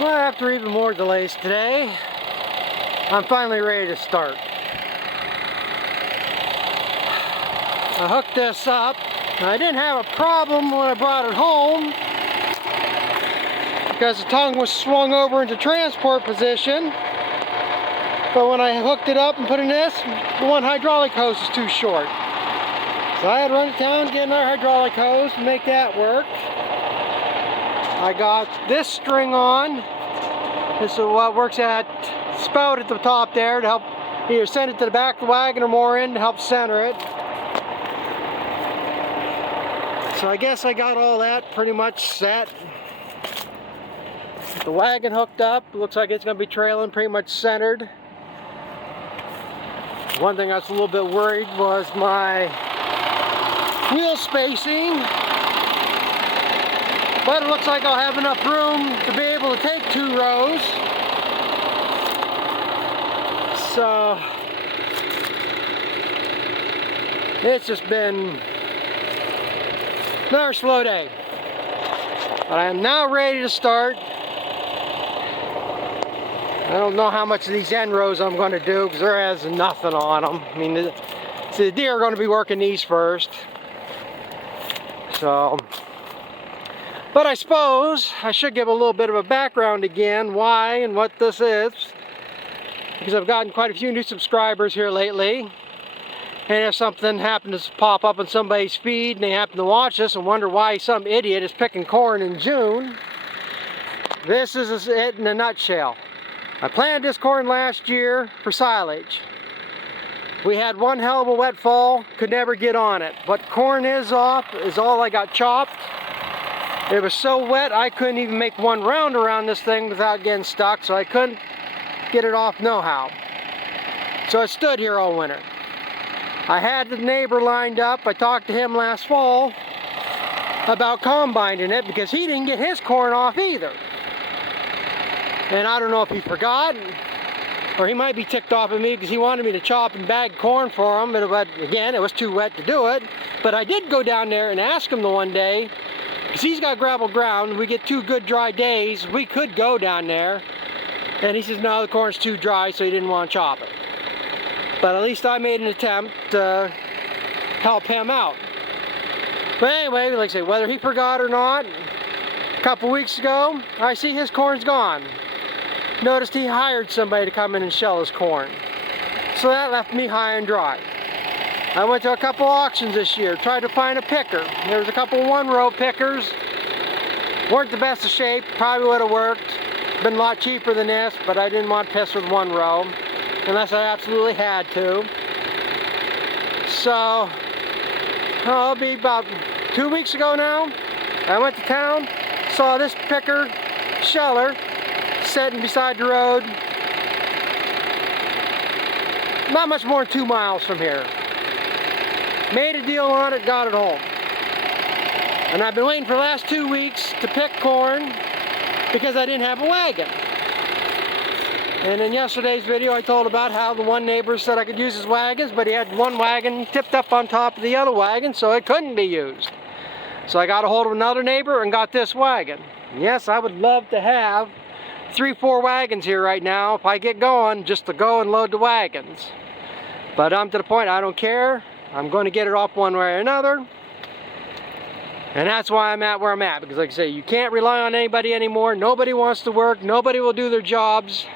Well, after even more delays today, I'm finally ready to start. I hooked this up, and I didn't have a problem when I brought it home because the tongue was swung over into transport position. But when I hooked it up and put in this, the one hydraulic hose is too short. So I had to run to town, get another hydraulic hose to make that work. I got this string on. This is what works at spout at the top there to help either send it to the back of the wagon or more in to help center it. So I guess I got all that pretty much set. The wagon hooked up. Looks like it's going to be trailing pretty much centered. One thing I was a little bit worried was my wheel spacing. But it looks like I'll have enough room to be able to take 2 rows. So it's just been another slow day. But I am now ready to start. I don't know how much of these end rows I'm going to do because there has nothing on them. I mean, the deer are going to be working these first. So, but I suppose I should give a little bit of a background again, why and what this is. Because I've gotten quite a few new subscribers here lately. And if something happens to pop up on somebody's feed and they happen to watch this and wonder why some idiot is picking corn in June, this is it in a nutshell. I planted this corn last year for silage. We had one hell of a wet fall, could never get on it. But corn is off, is all I got chopped. It was so wet I couldn't even make one round around this thing without getting stuck, so I couldn't get it off no how. So I stood here all winter. I had the neighbor lined up. I talked to him last fall about combining it because he didn't get his corn off either. And I don't know if he forgot, or he might be ticked off at me because he wanted me to chop and bag corn for him, but again, it was too wet to do it. But I did go down there and ask him the one day, because he's got gravel ground, we get 2 good dry days, we could go down there. And he says, no, the corn's too dry, so he didn't want to chop it. But at least I made an attempt to help him out. But anyway, like I say, whether he forgot or not, a couple weeks ago, I see his corn's gone. Noticed he hired somebody to come in and shell his corn. So that left me high and dry. I went to a couple auctions this year, tried to find a picker. There was a couple 1-row pickers. Weren't the best of shape, probably would have worked. Been a lot cheaper than this, but I didn't want to piss with 1 row, unless I absolutely had to. So, it'll be about 2 weeks ago now. I went to town, saw this picker sheller sitting beside the road, not much more than 2 miles from here. Made a deal on it, got it home. And I've been waiting for the last 2 weeks to pick corn because I didn't have a wagon. And in yesterday's video I told about how the one neighbor said I could use his wagons, but he had one wagon tipped up on top of the other wagon, so it couldn't be used. So I got a hold of another neighbor and got this wagon. And yes, I would love to have 3-4 wagons here right now if I get going, just to go and load the wagons. But I'm to the point I don't care. I'm going to get it off one way or another. And that's why I'm at where I'm at, because like I say, you can't rely on anybody anymore. Nobody wants to work, nobody will do their jobs.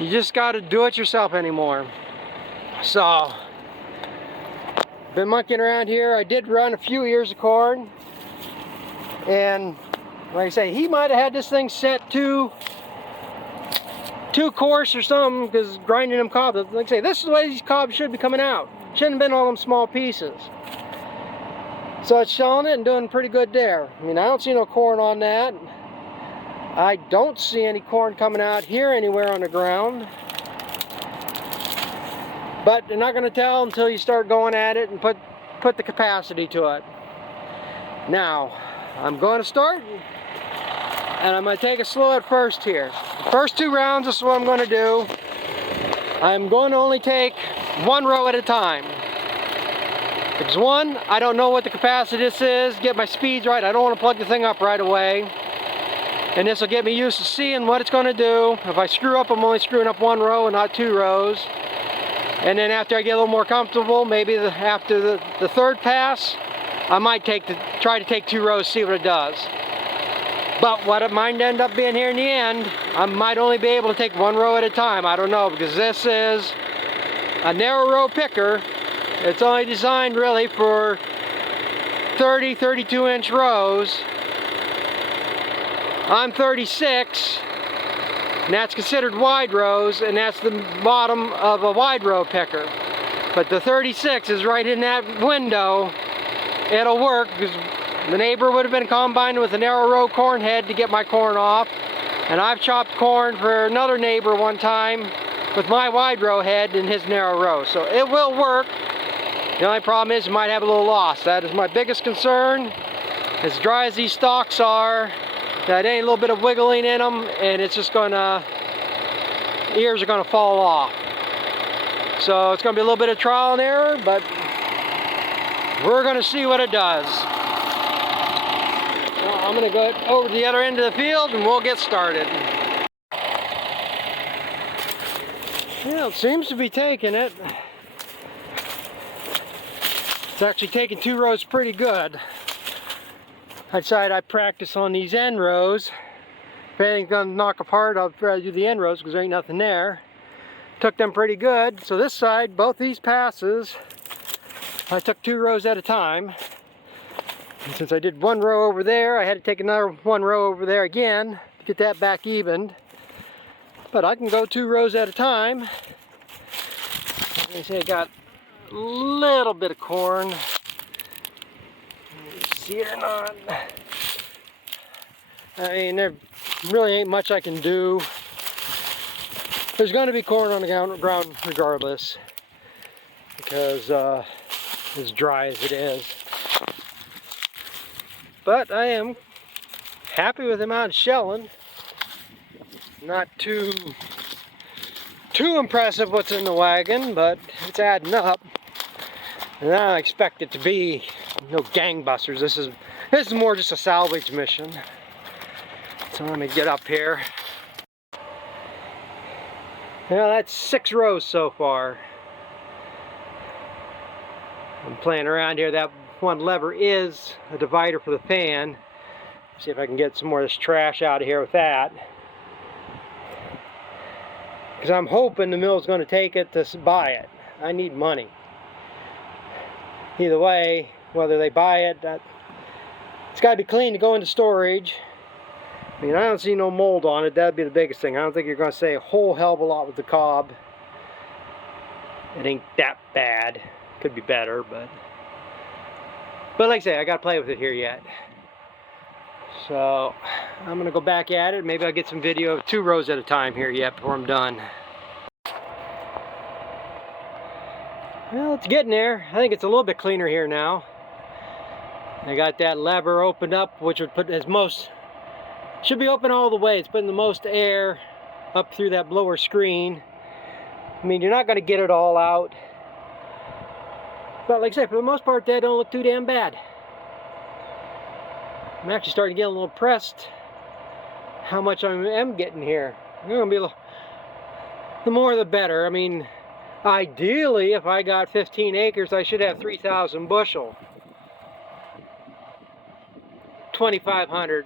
You just got to do it yourself anymore. So, been monkeying around here. I did run a few ears of corn. And like I say, he might have had this thing set too coarse or something, because grinding them cobs, like I say, this is the way these cobs should be coming out. Shouldn't have been all them small pieces. So it's showing it and doing pretty good there. I mean, I don't see no corn on that. I don't see any corn coming out here anywhere on the ground. But they're not going to tell until you start going at it and put the capacity to it. Now, I'm going to start, and I'm going to take it slow at first here. The first 2 rounds, this is what I'm going to do. I'm going to only take 1 row at a time. Because one, I don't know what the capacity this is, get my speeds right. I don't want to plug the thing up right away. And this will get me used to seeing what it's going to do. If I screw up, I'm only screwing up one row and not two rows. And then after I get a little more comfortable, maybe after the third pass, I might try to take two rows, see what it does. But what it might end up being here in the end, I might only be able to take one row at a time. I don't know, because this is a narrow row picker. It's only designed really for 30, 32-inch rows. I'm 36, and that's considered wide rows, and that's the bottom of a wide row picker. But the 36 is right in that window. It'll work, because the neighbor would have been combined with a narrow row corn head to get my corn off. And I've chopped corn for another neighbor one time with my wide row head in his narrow row. So it will work. The only problem is you might have a little loss. That is my biggest concern. As dry as these stalks are, that ain't a little bit of wiggling in them, and it's just gonna, ears are gonna fall off. So it's gonna be a little bit of trial and error, but we're gonna see what it does. So I'm gonna go over to the other end of the field and we'll get started. Yeah, it seems to be taking it. It's actually taking two rows pretty good. I decided I'd practice on these end rows. If anything's gonna knock apart, I'll try to do the end rows because there ain't nothing there. Took them pretty good. So this side, both these passes, I took two rows at a time. And since I did one row over there, I had to take another one row over there again to get that back evened. But I can go two rows at a time. Like I say, I got a little bit of corn. See it or not. I mean, there really ain't much I can do. There's going to be corn on the ground regardless, because as dry as it is. But I am happy with the amount of shelling. Not too impressive what's in the wagon, but it's adding up. And I don't expect it to be no gangbusters. This is more just a salvage mission. So let me get up here. Well, that's 6 rows so far. I'm playing around here. That one lever is a divider for the fan. See if I can get some more of this trash out of here with that. Because I'm hoping the mill's going to take it to buy it. I need money. Either way, whether they buy it, it's got to be clean to go into storage. I mean, I don't see no mold on it. That'd be the biggest thing. I don't think you're going to say a whole hell of a lot with the cob. It ain't that bad. Could be better, but like I say, I got to play with it here yet. So I'm going to go back at it. Maybe I'll get some video of 2 rows at a time here yet before I'm done. Well, it's getting there. I think it's a little bit cleaner here now. I got that lever opened up, which would put as most, should be open all the way. It's putting the most air up through that blower screen. I mean, you're not going to get it all out. But like I say, for the most part, that don't look too damn bad. I'm actually starting to get a little impressed how much I am getting here. I'm going to be a little, the more the better. I mean, ideally, if I got 15 acres, I should have 3,000 bushel. 2,500,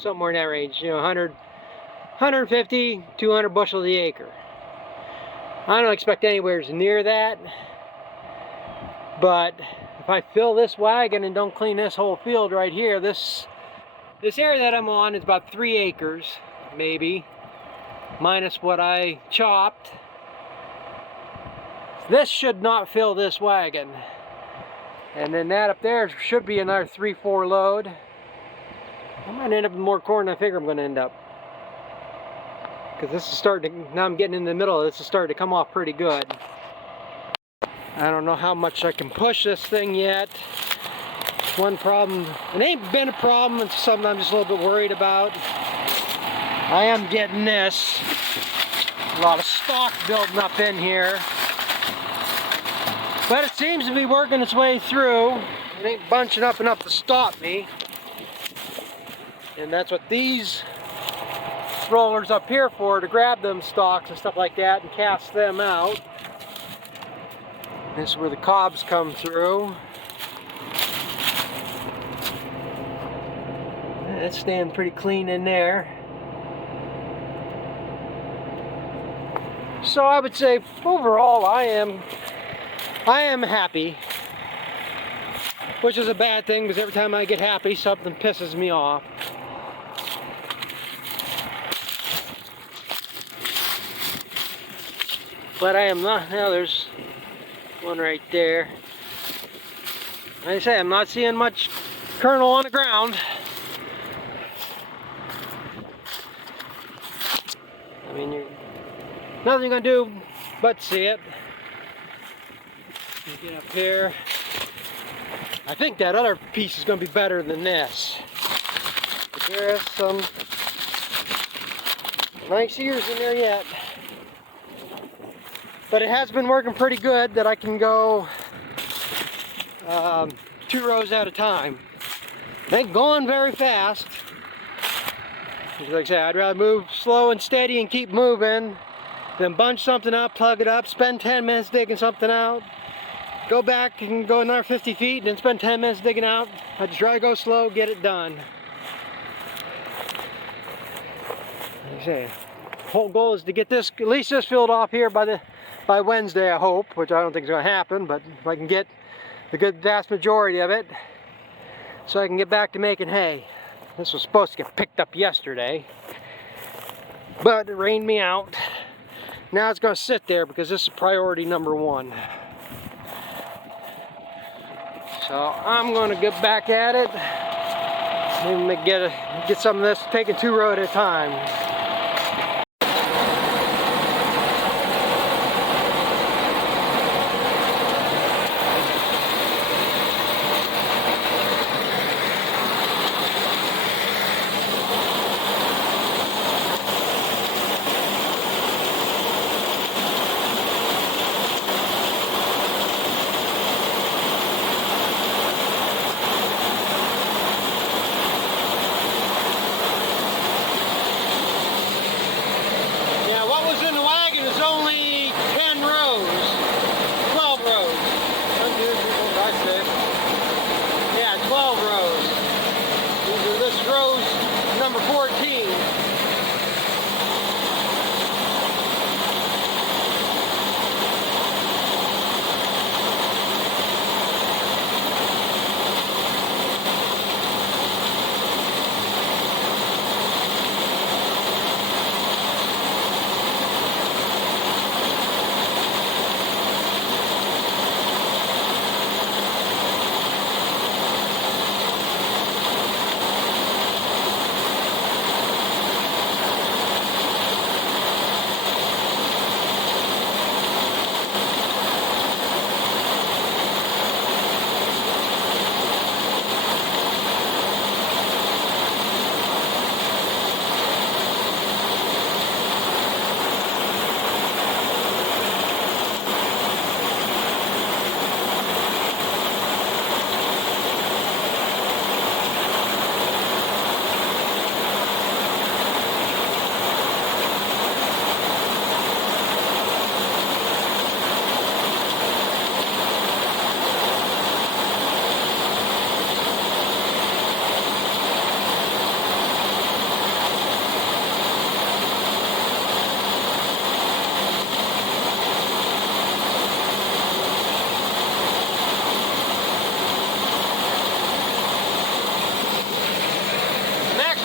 somewhere in that range, you know, 100, 150, 200 bushel the acre. I don't expect anywhere near that, but if I fill this wagon and don't clean this whole field right here, this area that I'm on is about 3 acres, maybe, minus what I chopped. This should not fill this wagon. And then that up there should be another 3-4 load. I might end up with more corn than I figure I'm going to end up. Because this is starting to, now I'm getting in the middle, this is starting to come off pretty good. I don't know how much I can push this thing yet. One problem, it ain't been a problem, it's something I'm just a little bit worried about. I am getting this. A lot of stalk building up in here. But it seems to be working its way through. It ain't bunching up enough to stop me. And that's what these rollers up here for, to grab them stalks and stuff like that and cast them out. This is where the cobs come through. It's staying pretty clean in there. So I would say overall I am happy, which is a bad thing because every time I get happy something pisses me off. But I am not, now there's one right there. Like I say, I'm not seeing much kernel on the ground. I mean, nothing you're gonna do but see it. Get up here. I think that other piece is gonna be better than this. But there's some nice ears in there yet. But it has been working pretty good that I can go 2 rows at a time. It ain't going very fast. Like I said, I'd rather move slow and steady and keep moving than bunch something up, plug it up, spend 10 minutes digging something out, go back and go another 50 feet and then spend 10 minutes digging out. I'd just rather go slow, get it done. Like I say, the whole goal is to get this, at least this filled off here by Wednesday, I hope, which I don't think is going to happen, but if I can get the good vast majority of it, so I can get back to making hay. This was supposed to get picked up yesterday, but it rained me out. Now it's going to sit there because this is priority number 1. So I'm going to get back at it and get some of this, taking 2 rows at a time. Number 14.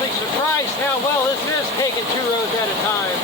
Surprised how well this is taking 2 rows at a time.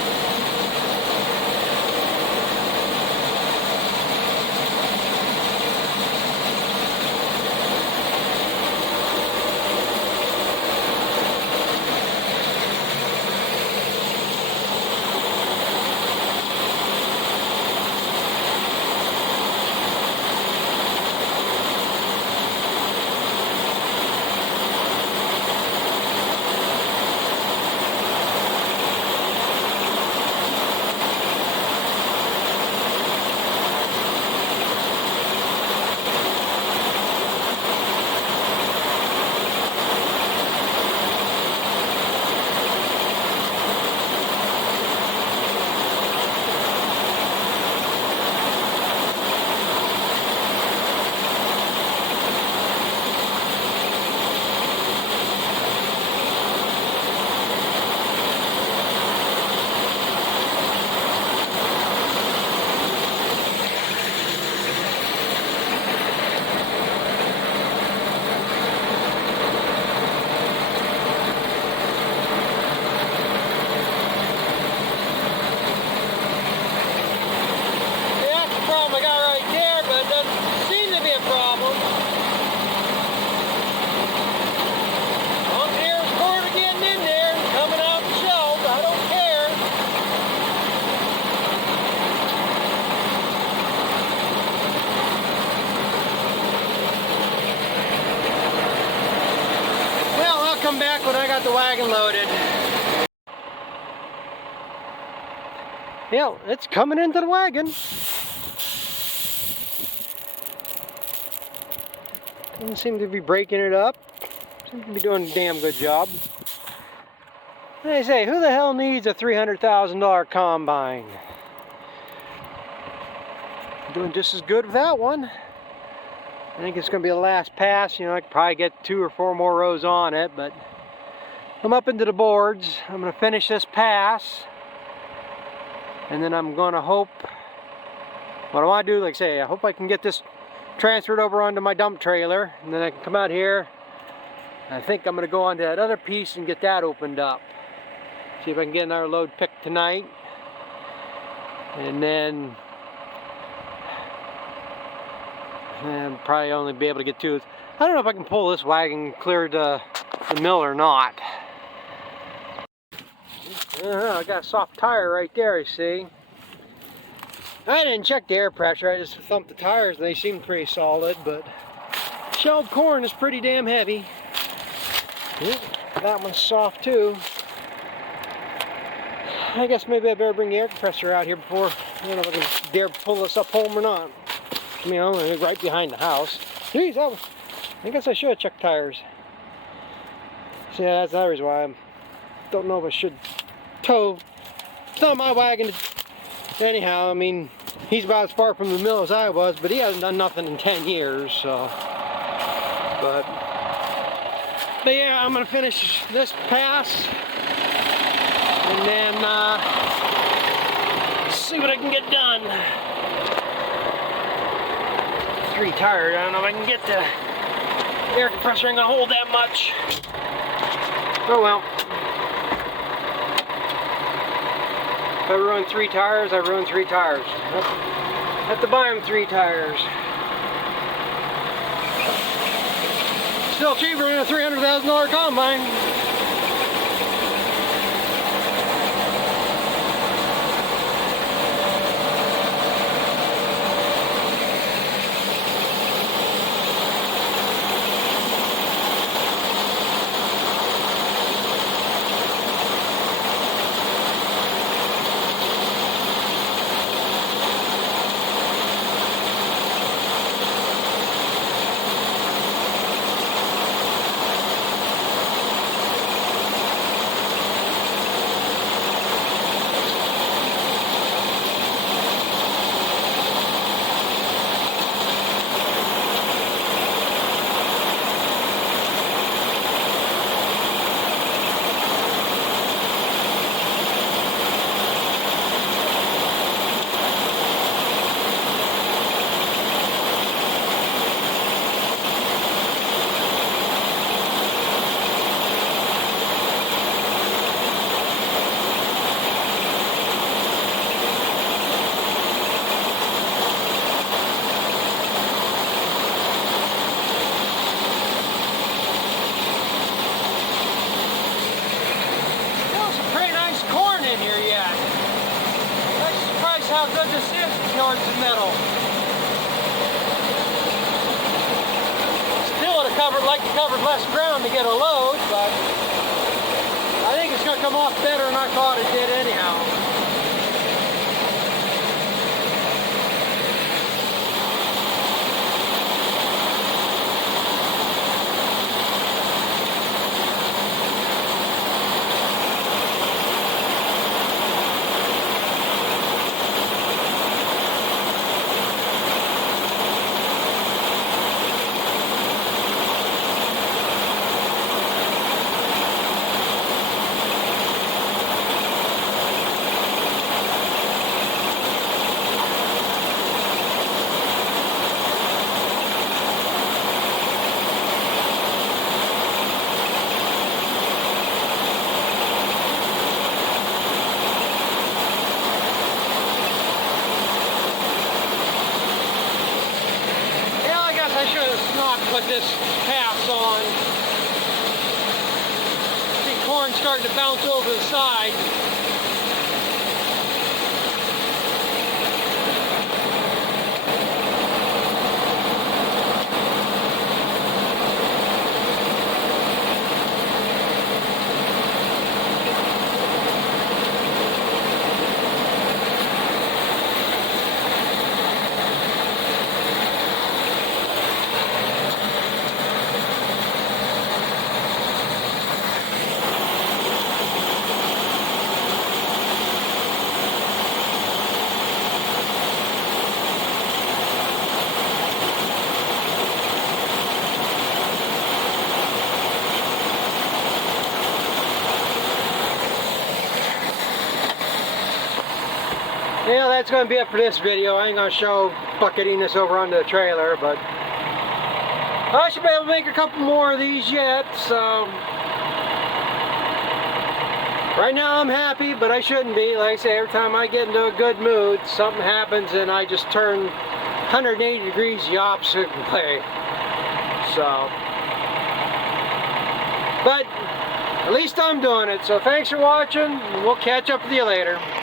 come back when I got the wagon loaded. Yeah, it's coming into the wagon. Doesn't seem to be breaking it up. Seems to be doing a damn good job. And I say, who the hell needs a $300,000 combine? I'm doing just as good with that one. I think it's going to be the last pass. You know, I could probably get 2 or 4 more rows on it, but I'm up into the boards. I'm going to finish this pass, and then I'm going to hope, what I want to do, like I say, I hope I can get this transferred over onto my dump trailer, and then I can come out here. I think I'm going to go onto that other piece and get that opened up. See if I can get another load picked tonight, and then and probably only be able to get 2. I don't know if I can pull this wagon clear to the mill or not. I got a soft tire right there, you see. I didn't check the air pressure, I just thumped the tires and they seem pretty solid, but shelled corn is pretty damn heavy. That one's soft too. I guess maybe I better bring the air compressor out here before, I don't know if I can dare pull this up home or not. You know, right behind the house. Geez, I guess I should have checked tires. See, that's the reason why I don't know if I should tow my wagon. Anyhow, I mean, he's about as far from the mill as I was, but he hasn't done nothing in 10 years, so. But yeah, I'm gonna finish this pass, and then see what I can get done. 3 tired. I don't know if I can get the air compressor ain't gonna hold that much. Oh well. If I ruin 3 tires, I ruin 3 tires. I have to buy them 3 tires. Still cheaper than a $300,000 combine. How good this is towards the middle. Still would have liked to cover less ground to get a load, but I think it's going to come off better than I thought it did anyhow. Put this pass on. See corn starting to bounce over the side. Yeah, that's going to be it for this video. I ain't going to show bucketing this over onto the trailer, but I should be able to make a couple more of these yet, so right now I'm happy, but I shouldn't be. Like I say, every time I get into a good mood, something happens and I just turn 180 degrees the opposite way. So, but at least I'm doing it. So thanks for watching, and we'll catch up with you later.